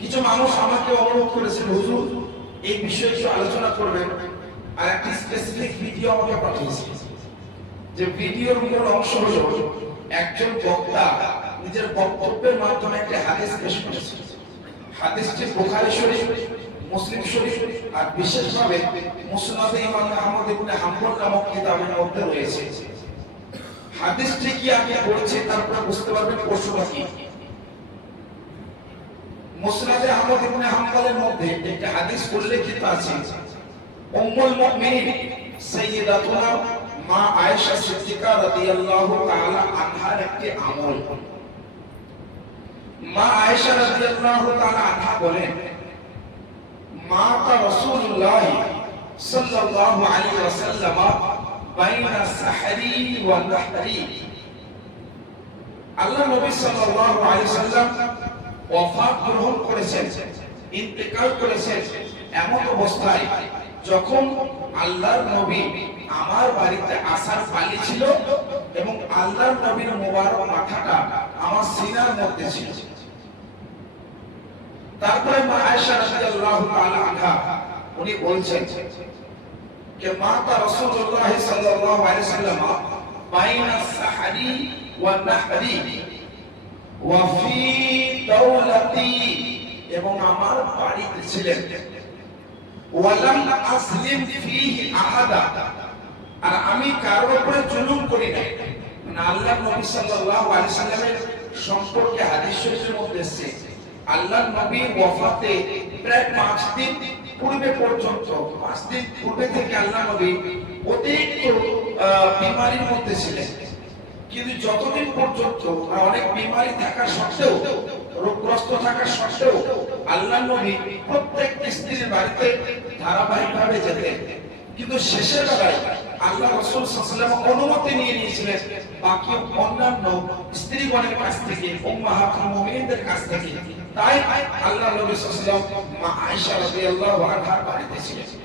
কিছু মানুষ আমাকে অনুরোধ করেছেন হুজুর, এই বিষয়ে একটু আলোচনা করবেন। আর একটি স্পেসিফিক ভিডিও আমাকে পাঠিয়েছে, যে ভিডিওর মূল অংশ হলো একজন বক্তা নিজের বক্তব্যের মাধ্যমে একটা হাদিস পেশ করেছে। হাদিসটি বুখারী শরীফ, মুসলিম শরীফ, আর বিশেষভাবে মুসনাদে ইমাম আহমদ ইবনে হাম্বল নামক কিতাবের মধ্যে রয়েছে। হাদিসটি কি আমি পড়ছি তারপর বুঝতে পারবেন প্রশ্নটা কি? মুসনাদে আহমদ ইবনে হাম্বলের মধ্যে একটি হাদিস উল্লেখিত আছে। উম্মুল মুমিনিন সাইয়্যিদাতুনা মা আয়েশা সিদ্দিকা রাদিয়াল্লাহু তাআলা আনহার একটি আমল। মা আয়েশা রাদিয়াল্লাহু তাআলা আনহা বলেন, মাতা রাসূলুল্লাহ সাল্লাল্লাহু আলাইহি ওয়াসাল্লাম বাইনা সাহরি ওয়া নাহরি। আল্লাহ নবী সাল্লাল্লাহু আলাইহি ওয়াসাল্লাম ওয়াফাত গ্রহণ করেছেন, ইন্তেকাল করেছেন, এমন অবস্থায় যখন আল্লাহর নবী আমার বাড়িতে আসার পালি ছিল এবং আল্লাহর নবীর মোবারক মাথাটা আমার সিনার মধ্যে ছিল। তারপরে মা আয়েশা রাদিয়াল্লাহু তাআলা আনহা, উনি বলছেন যে মাতা রাসূলুল্লাহ সাল্লাল্লাহু আলাইহি সাল্লাম বাইনা সাহরি ওয়া নাহরি ওয়া ফি দাওলাতি এবং আমার বাড়িতে ছিলেন। ওয়ালাম আর আমি কারোর উপরে জুলুম করি নাই। মানে আল্লাহ নবী সাল্লাল্লাহু সাল্লামের সম্পর্কে হাদিস মধ্যে আল্লাহ নবী ওয়াফাতে প্রায় পাঁচ দিন পূর্বে পর্যন্ত, পাঁচ দিন পূর্বে থেকে আল্লাহ নবী অতিরিক্ত বিমারির মধ্যে ছিলেন। কিন্তু যতদিন পর্যন্ত অনেক বিমারি থাকা সত্ত্বেও, রোগগ্রস্ত থাকা সত্ত্বেও, আল্লাহ নবী স্ত্রীর বাড়িতে ধারাবাহিকভাবে যেতেন। কিন্তু শেষের বেলায় আল্লাহ রসুল সাল্লাম অনুমতি নিয়ে নিয়েছিলেন বাকি অন্যান্য স্ত্রীগণের কাছ থেকে উম্মাহাতুল মুমিনিনদের কাছ থেকে। তাই আল্লাহ নবী সাল্লাম মা বাড়িতে ছিলেন।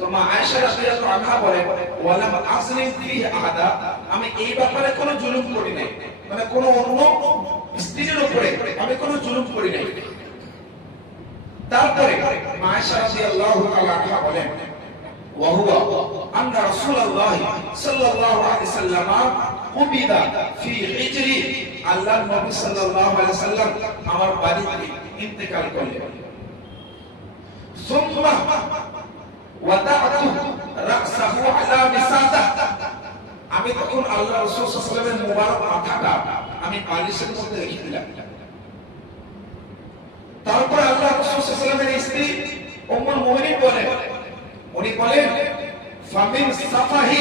তো মা আয়েশা রাদিয়াল্লাহু আনহা বলেন ওয়ালাম আসলিম ফি আহাদা আমি এই ব্যাপারে কোনো জুলুম করি নাই মানে কোনো অন্য স্ত্রীর উপরে আমি কোনো জুলুম করি নাই তারপরে মা আয়েশা রাদিয়াল্লাহু তাআলা আনহা বলেন وهو أن رسول الله صلى الله عليه وسلم قبض في حجري আল্লাহ নবী সাল্লাল্লাহু আলাইহি সাল্লাম আমার বাড়িতে ইন্তেকাল করলেন ثم আমি তখন আল্লাহ রাসূল সাল্লাল্লাহু মাথাটা আমি বালিশের মধ্যে রেখে দিলাম। তারপর আল্লাহ রাসূল স্ত্রী উম্মুল মুমিনিন বলেন উনি বলেন, ফামিন সাফাহি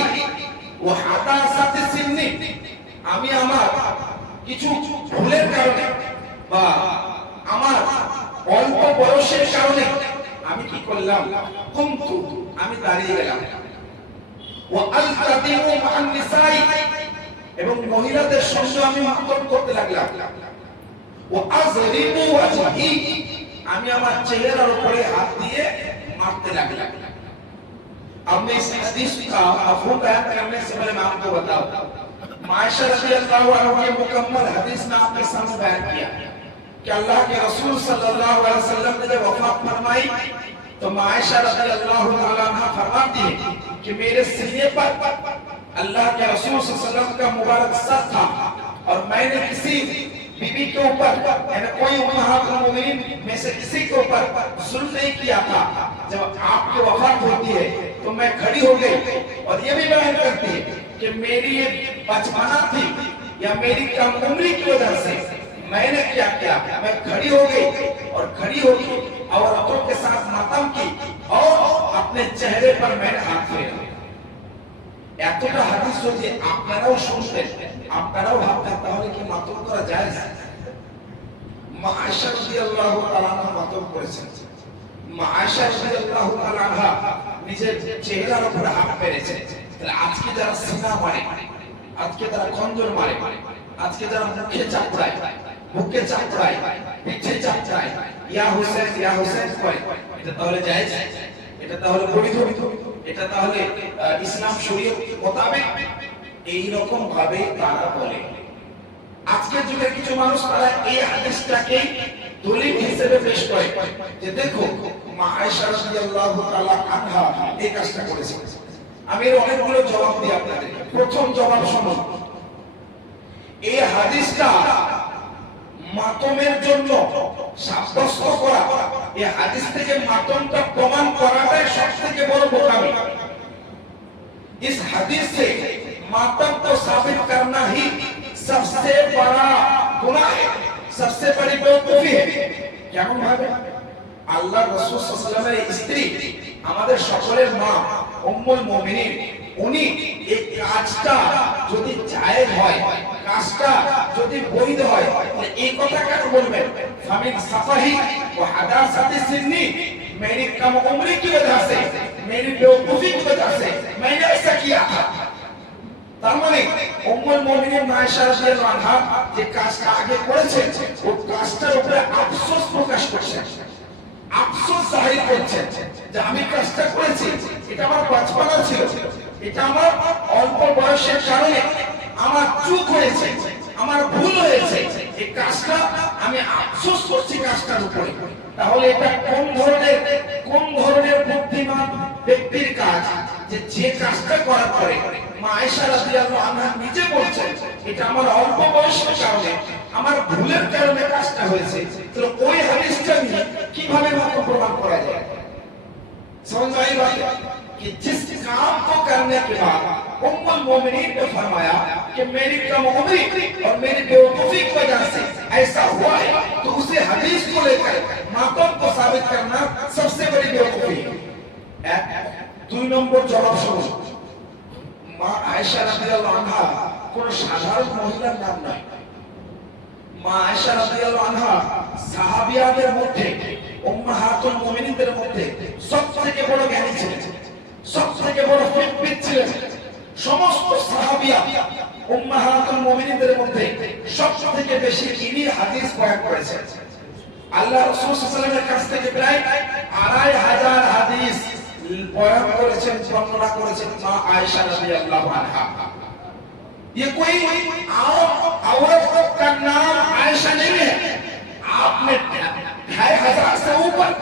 ওয়া হাদাসাতি সিন্নি আমি আমার কিছু ভুলের কারণে বা আমার অল্প বয়সের কারণে আমি কি করলাম কুমতু আমি দাঁড়িয়ে গেলাম ওয়া আলতাদিমু মান নিসাই এবং মহিলাদের সঙ্গে আমি মাতম করতে লাগলাম ওয়া আযরিমু ওয়াজহি আমি আমার চেহারার উপরে হাত দিয়ে মারতে লাগলাম अब मैं इस हदीस का मफहूम बयान करने से पहले मैं आपको बताऊं मायशा रजी अल्लाह अन्हा के मुकम्मल हदीस में आपके सामने बयान किया کہ اللہ کے رسول صلی اللہ علیہ وسلم نے جب وفات فرمائی تو معاشہ رضی اللہ تعالیٰ عنہ فرماتی ہے کہ میرے سینے پر اللہ کے رسول صلی اللہ علیہ وسلم کا مبارک سر تھا اور میں نے کسی بی بی کے اوپر یعنی کوئی امہات المؤمنین میں سے کسی کے اوپر ظلم نہیں کیا تھا۔ جب آپ کی وفات ہوتی ہے تو میں کھڑی ہو گئی اور یہ بھی بیان کرتی ہے کہ میری یہ بچپنا تھی یا میری کم عمری کی وجہ سے मैंने क्या किया मैं खड़ी हो गई और खड़ी होगी औरतों के साथ मातम की और अपने चेहरे पर मैंने हाथ फेरा এতটা হাদিস যদি আপনারাও শুনতেন আপনারাও ভাবতেন তাহলে কি মাতম করা যায় মা আয়েশা রাদিয়াল্লাহু তাআলা আনহা মাতম করেছেন মা আয়েশা রাদিয়াল্লাহু তাআলা আনহা নিজের চেহারার উপর হাত মেরেছে তাহলে আজকে যারা সিনা মারে আজকে যারা খঞ্জর মারে আজকে যারা মুখে চাপড়ায় বুকে চাপড়ায়, পিঠে চাপড়ায়। ইয়া হোসেন ইয়া হোসেন কয়, এটা তাহলে জায়েজ? এটা তাহলে বৈধ এটা তাহলে ইসলাম শরীয়ত মোতাবেক এই রকম ভাবে তারা বলে। আজকের যুগে কিছু মানুষ তারা এই হাদিসটাকে দলিল হিসেবে পেশ করে যে দেখো, মা আয়েশা রাদিয়াল্লাহু তাআলা আনহা এই কাজটা করেছে। আমি এর অনেকগুলো জবাব দিই আপনাদের। প্রথম জবাব শুনুন এই হাদিসটা মাতমের জন্য সাব্যস্ত করা এই হাদিস থেকে মাতমটা প্রমাণ করাটাই সব থেকে বড় বোকামি इस हदीस से मातम को साबित करना ही सबसे बड़ा गुनाह है सबसे बड़ी बेवकूफी है কেমন ভাবে আল্লাহ রাসূল সাল্লাল্লাহু আলাইহি স্ত্রী আমাদের সকলের মা উম্মুল মুমিনিন উনি এই কাজটা যদি জায়েজ হয় কাজটা যদি বৈধ হয় তাহলে এই কথা কেন বলবেন ফামিন সাফাহি ও হাদাসাতি সিন্নি मेरी कम उम्र की वजह से मेरी बेवकूफी की वजह से मैंने ऐसा किया था তার মানে উম্মুল মুমিনিন মায়েশা রাদিয়াল্লাহু আনহা যে কাজটা আগে করেছেন ও কাজটার উপরে আফসোস প্রকাশ করছেন আফসোস জাহির করছেন যে আমি কাজটা করেছি এটা আমার বাঁচপানা ছিল এটা আমার অল্প বয়সের কারণে আমার চুপ হয়েছে, আমার ভুল হয়েছে। এই কাজটা আমি আফসোস করছি কাজটার উপরে। তাহলে এটা কোন ধরনের কোন ধরনের বুদ্ধিমান ব্যক্তির কাজ যে যে কাজটা করার পরে মা আয়েশা রাদিয়াল্লাহু আনহা নিজে বলছেন এটা আমার অল্প বয়সের কারণে, আমার ভুলের কারণে কাজটা হয়েছে। তো ওই হাদিসটা নিয়ে কীভাবে মত প্রমাণ করা যায়? সমঝ আই কি জিস काम को करने के बाद उम्मुल मोमिनीन ने फरमाया कि मेरी कम उम्री और मेरी बेवकूफी की वजह से ऐसा हुआ है तो उसे हदीस को लेकर मातम को साबित करना सबसे बड़ी बेवकूफी है এক, দুই নম্বর জবাব শুনুন মা আয়েশা রাদিয়াল্লাহু আনহা কোন সাধারণ মহিলার নাম নয় মা আয়েশা রাদিয়াল্লাহু আনহা সাহাবিয়াদের মধ্যে উম্মাহাতুল মুমিনিনদের মধ্যে সবথেকে বড় জ্ঞানী ছিলেন সবথেকে বড় ফিকবিদ ছিলেন সমস্ত সাহাবিয়া উম্মাহাতুল মুমিনিনদের মধ্যে সবথেকে বেশি ইনি হাদিস বয়ান করেছেন আল্লাহ রাসূল সাল্লাল্লাহু আলাইহি ওয়াসাল্লামের কাছ থেকে প্রায় আড়াই হাজার হাদিস বয়ান করেছেন বর্ণনা করেছেন মা আয়েশা রাদিয়াল্লাহু আনহা ये कोई औरत का नाम आयशा नहीं है आपने ढाई हजार से ऊपर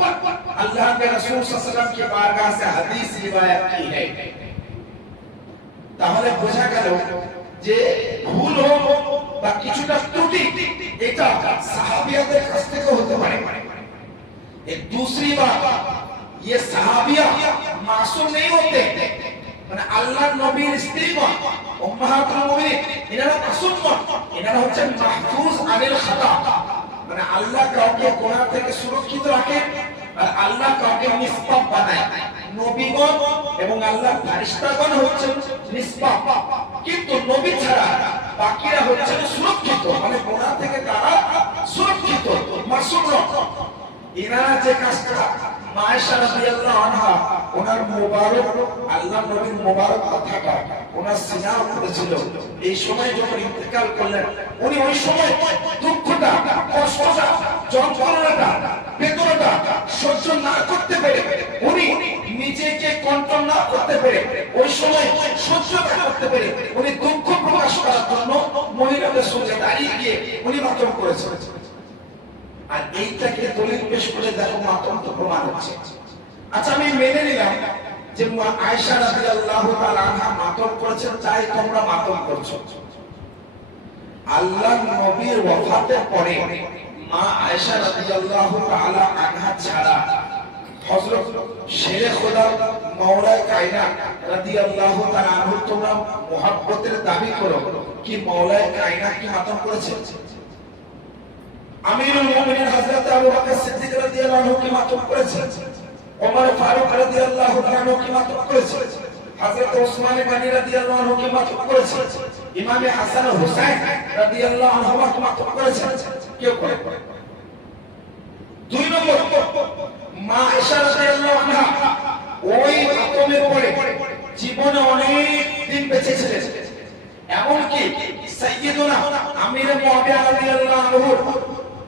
अल्लाह के रसूल सल्लल्लाहु की बारगाह से हदीस रिवायत की है তাহলে বোঝা গেল যে ভুল হোক বা কিছুটা ত্রুটি এটা সাহাবিয়াদের কাছ থেকে হতে পারে एक दूसरी बात ये सहाबिया मासूम नहीं होते মানে আল্লাহর নবীর স্ত্রীগণ উম্মাহাতুল মুমিনিন এনারা মাসুম নন এনারা হচ্ছেন মাহফুজ আনিল খাতা মানে আল্লাহ কাউকে গুনাহ থেকে সুরক্ষিত রাখে আর আল্লাহ কাউকে নিষ্পাপ বানায়। নবীগণ এবং আল্লাহ ফারিস্তাগণ হচ্ছেন নিষ্পাপ। কিন্তু নবী ছাড়া বাকিরা হচ্ছেন সুরক্ষিত। মানে গুনাহ থেকে তারা সুরক্ষিত, মাসুম এনারা যে কাজটা, মায়েশা রাদিয়াল্লাহু আনহা ওনার মোবারক, আল্লাহ নবীর মোবারক কথাটা ওনার সিনাও করেছিল এই সময় যখন ইন্তেকাল করলেন, উনি ওই সময় দুঃখটা, কষ্টটা, যন্ত্রণাটা, বেদনাটা সহ্য না করতে পেরে, উনি নিজেকে কন্ট্রোল না করতে পেরে, ওই সময় সহ্য না করতে পেরে, উনি দুঃখ প্রকাশ করার জন্য মহিলাদের সঙ্গে দাঁড়িয়ে গিয়ে উনি মাতম করেছেন। আর এইটাকে দলিল পেশ করে দেখো মাতম তো প্রমাণ হচ্ছে। আচ্ছা আমি মেনে নিলাম যে আয়েশা রাদিয়াল্লাহু তাআলা আনহা মাতম করেছেন, তাই তোমরা মাতম করছ। আল্লাহ নবীর ওয়াফাতের পরে মা আয়েশা রাদিয়াল্লাহু তাআলা আনহা ছাড়া শেরে খোদা রাদিয়াল্লাহু তাআলা আনহু তোমরা দাবি করো কি মাওলায়ে কায়নাত কি মাতম করেছেন আমিরুল মুমিনিন হযরত আবু বকর সিদ্দিক রাদিয়াল্লাহু আনহু কি মাতম করেছেন ওমর ফারুক রাদিয়াল্লাহু আনহু কি মাতম করেছেন হযরত ওসমান গনি রাদিয়াল্লাহু আনহু কি মাতম করেছেন ইমাম হাসান হুসাইন রাদিয়াল্লাহু আনহু কি মাতম করেছেন কেউ করে দুই নম্বর, মা আয়েশা রাদিয়াল্লাহু আনহা ওই মাতমের পরে জীবনে অনেক দিন বেঁচে ছিলেন এমনকি সাইয়্যিদুনা আমির মুআবিয়া রাদিয়াল্লাহু আনহুর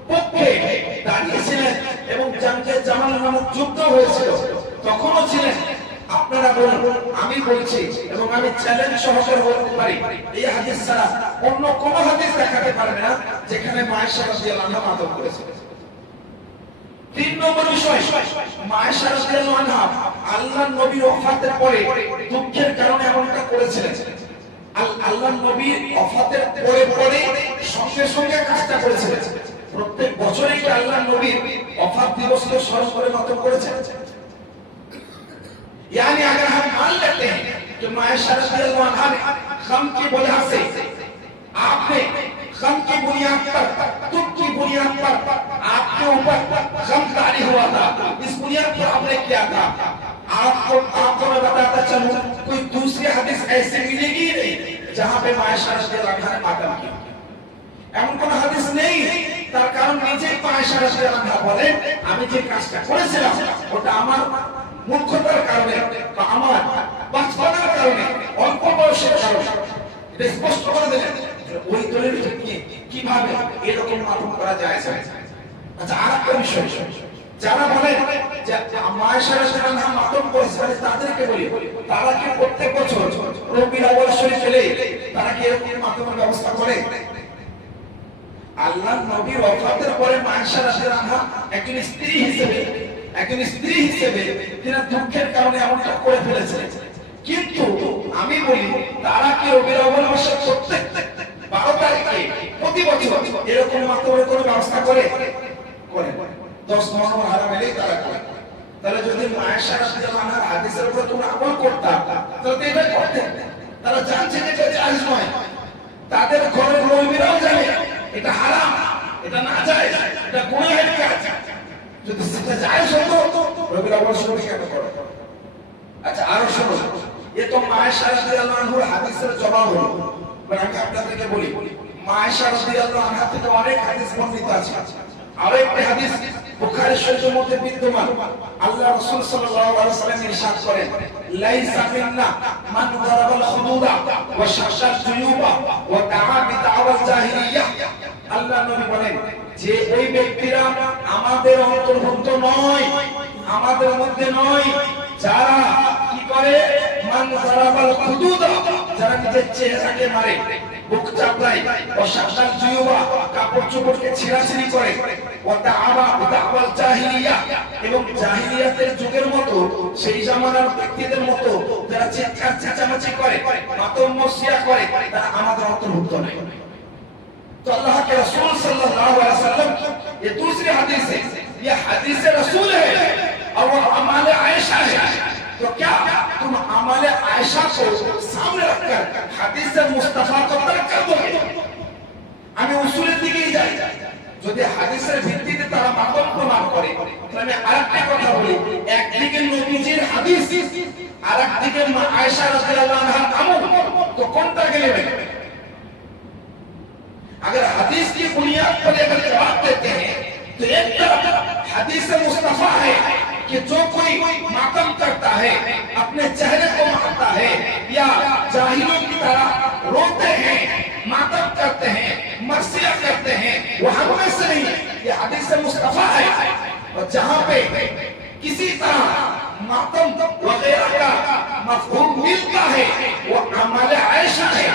পক্ষে দাঁড়িয়েছিলেন এবং জানকে জামাল নামক যুদ্ধ হয়েছিল, তখনও ছিলেন। আপনারা বলুন, আমি বলছি এবং আমি চ্যালেঞ্জ সহকারে বলতে পারি, এই হাদিস ছাড়া অন্য কোন হাদিস দেখাতে পারবে না যেখানে মায়েশা রাদিয়াল্লাহু আনহা মাতম করেছে। নম্বর বিষয়, মায়েশা রাদিয়াল্লাহু আনহা আল্লাহর নবীর ওফাতের পরে দুঃখের কারণে এমনটা করেছিলেন। আল- আল্লাহর নবীর ওফাতের পরে পরে সঙ্গে সঙ্গে কাজটা করেছিলেন। প্রত্যেক বছরে কি আল্লাহর নবীর ওফাত দিবসকে স্মরণ করে মাতম করেছেন यानी अगर हम मान लेते हैं कि मायशा रज़ियल्लाहु अन्हा ने गम की वजह से आपने गम की बुनियाद पर दुख की बुनियाद पर आपके ऊपर गम तारी हुआ था इस बुनियाद पर आपने किया था आपको आपको मैं बताता चलूं कोई दूसरी हदीस ऐसी मिलेगी ही नहीं जहां पे मायशा रज़ियल्लाहु अन्हा ने मातम किया এমন কোন হাদিস নেই তার কারণ নিজেই পায়সা রাদিয়াল্লাহু আনহা বলেন আমি যে কাজটা করেছিলাম, ওটা আমার মূর্খতার কারণে বা আমার বাচ্চাদের কারণে, অল্প বয়সের কারণে। এটা স্পষ্ট করে দিলেন ওই দলের কি, কীভাবে এরকম মাধ্যম করা যায় আচ্ছা আর একটা বিষয়। যারা বলেন রাদিয়াল্লাহু তাদেরকে বলি, তারা কি প্রত্যেক বছর রবিউল আউয়াল শরীফ তারা কি এরকম মাতমের ব্যবস্থা করে? আল্লাহ নবীর ওফাতের পরে মায়েশা আনহা একজন স্ত্রী হিসেবে, একজন স্ত্রী হিসেবে তিনি দুঃখের কারণে এমনটা করে ফেলেছেন কিন্তু আমি বলি, তারা কি রবির মাসের প্রত্যেক বারো তারিখে প্রতি বছর এরকম মাতমের কোনো ব্যবস্থা করে? করে। দশ নম্বর হারাম এলেই তারা করে। তাহলে যদি মায়েশা রাদিয়াল্লাহু আনহার হাদিসের উপর তোমরা আমল করতাম তাহলে তো এটা করতেন। তারা জানছে যে এটা নয়। তাদের ঘরের মৌলবীরাও জানে। এটা হারাম, এটা না যায় এটা গুনাহের কাজ। যদি সেটা যায় সত্য রবির শুনে কেন করো? আচ্ছা আরও শোনো। এ তো মায়েশা রাদিয়াল্লাহু আনহুর হাদিসের জবাব হলো। মানে আমি আপনাদেরকে বলি, মায়েশা রাদিয়াল্লাহু আনহা থেকে অনেক হাদিস বর্ণিত আছে। আরও একটি হাদিস বুখারী শরীফের মধ্যে বিদ্যমান। আল্লাহ রাসূল সাল্লাল্লাহু আলাইহি ইরশাদ করেন, লাইসা মান দারাবাল ওয়া জুয়ুবা ওয়া আল্লাহ নবী বলেন, যে ওই ব্যক্তিরা আমাদের অন্তর্ভুক্ত নয়, আমাদের মধ্যে নয়, যারা কি করে? মান দারাবাল যারা নিজের চেহারাকে মারে বুক চাপড়ায় অসাধারণ জুয়ুবা কাপড় চোপড়কে ছিঁড়াছিঁড়ি করে ওটা আমা ওটা আওয়াল জাহিলিয়া এবং জাহিলিয়াতের যুগের মতো সেই জামানার ব্যক্তিদের মতো যারা চিৎকার চেঁচামেচি করে মাতম মসিয়া করে তারা আমাদের অন্তর্ভুক্ত নয় तो अल्लाह के रसूल सल्लल्लाहु अलैहि वसल्लम ये दूसरी हदीस है ये हदीस रसूल है और वो अमाल आयशा है तो क्या तुम अमाल आयशा को सामने रखकर हदीस मुस्तफा को तर्क कर दोगे আমি উসুলের দিকেই যাই যদি হাদিসের ভিত্তিতে তারা মাতম প্রমাণ করে তাহলে আমি আরেকটা কথা বলি একদিকে নবীজির হাদিস আরেকদিকে মা আয়েশা রাদিয়াল্লাহু আনহার আমল তো কোনটা গেলে अगर हदीस की बुनियाद पर अगर जवाब देते हैं तो एक तरफ हदीस मुस्तफा है کہ جو کوئی ماتم کرتا ہے، اپنے چہرے کو مارتا ہے یا جاہلوں کی طرح روتے ہیں، ماتم کرتے ہیں، مرثیہ کرتے ہیں، وہ ہم میں سے نہیں، یہ حدیث مصطفیٰ ہے۔ اور جہاں پہ کسی طرح ماتم وغیرہ کا مفہوم ملتا ہے، وہ عمل عائشہ ہے،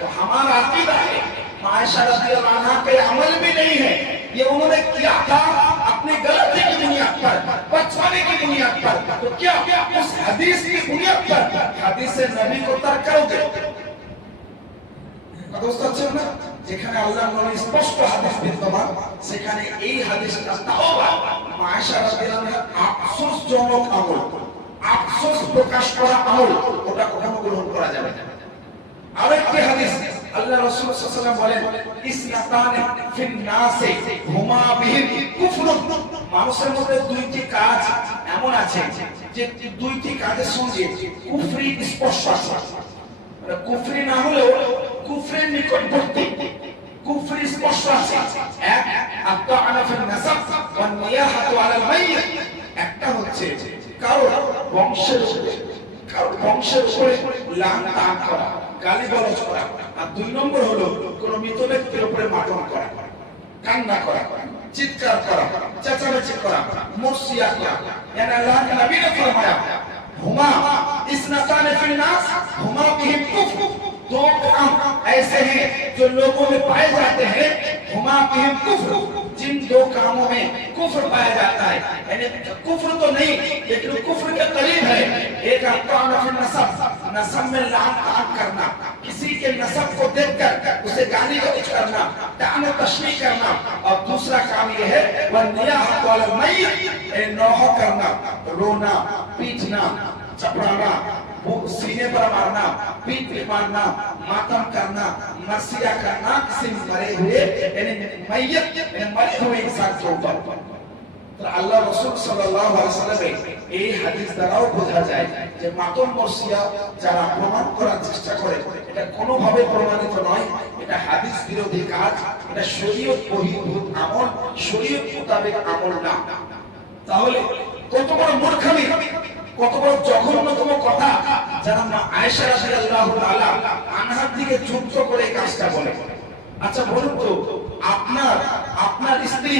وہ ہمارا عقیدہ ہے۔ عائشہ رضی اللہ عنہ کے عمل بھی نہیں ہے، یہ انہوں نے کیا تھا، اپنی غلطی पर बचवाने की बुनियाद पर तो क्या उस हदीस की बुनियाद पर हदीस से नबी को तर्क करोगे কথা হচ্ছে না যেখানে আল্লাহ নবী স্পষ্ট হাদিস বিদ্যমান সেখানে এই হাদিসটা তাওবা মায়েশা রাদিয়াল্লাহু আনহা আফসোসজনক আমল আফসোস প্রকাশ করা আমল ওটা কখনো গ্রহণ করা যাবে না আরেকটি হাদিস আল্লাহ রাসূল সাল্লাল্লাহু আলাইহি বলেন ইসনাতানে ফিন নাসে, হুমা মানুষের মধ্যে দুইটি কাজ এমন আছে যে দুইটি কাজের সঙ্গে কুফরি স্পর্শ আছে। মানে কুফরি না হলেও কুফরের নিকটবর্তী, কুফরি স্পর্শ আছে। এক ফিন নাসাব ওয়া নিয়াহাতু আলাল মাইয়িত। একটা হচ্ছে কারও বংশের বংশের উপরে লান করা। গালি গলজ করা আর দুই নম্বর হলো কোন মৃত ব্যক্তির উপরে মাতম করা কান্না করা চিৎকার করা চেঁচামেচি করা মসিয়া করা यानी अल्लाह के नबी ने फरमाया हुमा इस्नतान फिल नास हुमा बिहिम कुफ्र दो काम ऐसे हैं जो लोगों में पाए जाते हैं हुमा बिहिम कुफ्र جن دو کاموں میں کفر پایا جاتا ہے یعنی کفر تو نہیں، لیکن کفر کے قریب ہے۔ ایک نصب نصب میں لان تان کرنا۔ کسی کے نصب کو دیکھ کر اسے گالی گلوچ کرنا تان تشریح کرنا۔ اور دوسرا کام یہ ہے، وہ نیا نوح کرنا، رونا، پیٹنا چپڑانا करना रोना पीटना चपड़ाना वो सीने पर मारना पीठ पे मारना मातम करना मरसिया करना किसी मरे हुए यानी मैयत यानी मरे हुए इंसान के ऊपर তো আল্লাহ রসুল সাল্লাল্লাহু আলাইহি সাল্লামে এই হাদিস দ্বারাও বোঝা যায় যে মাতম মরসিয়া যারা প্রমাণ করার চেষ্টা করে এটা কোনোভাবে প্রমাণিত নয় এটা হাদিস বিরোধী কাজ এটা শরীয়ত বহির্ভূত আমল শরীয়ত মোতাবেক আমল না তাহলে কত বড় মূর্খামি কত বড় জঘন্যতম কথা যারা মা আয়েশা রাদিয়াল্লাহু তাআলা আনহার দিকে যুক্ত করে কাজটা বলে। আচ্ছা বলুন তো, আপনার আপনার স্ত্রী,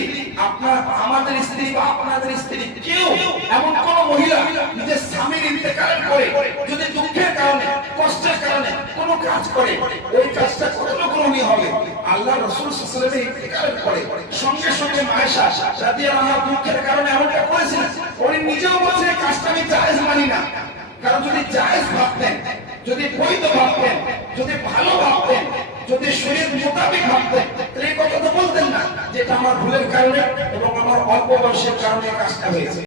আপনার, আমাদের স্ত্রী বা আপনাদের স্ত্রী কেউ এমন কোন মহিলা নিজের স্বামীর ইন্তেকালের পরে যদি দুঃখের কারণে, কষ্টের কারণে কোনো কাজ করে, ওই কাজটা কতটা গ্রহণীয় হবে আল্লাহ রসুল সঙ্গে সঙ্গে মায়েশা দুঃখের কারণে এমনটা উনি নিজেও বলছেন এই কাজটা আমি জায়েজ মানি না। কারণ যদি জায়েজ ভাবতেন, যদি বৈধ ভাবতেন, যদি ভালো ভাবতেন, যদি শরীর মোতাবেক ভাবতেন, তাহলে কথা তো বলতেন না যেটা আমার ভুলের কারণে এবং আমার অল্প বয়সের কারণে কাজটা হয়েছে।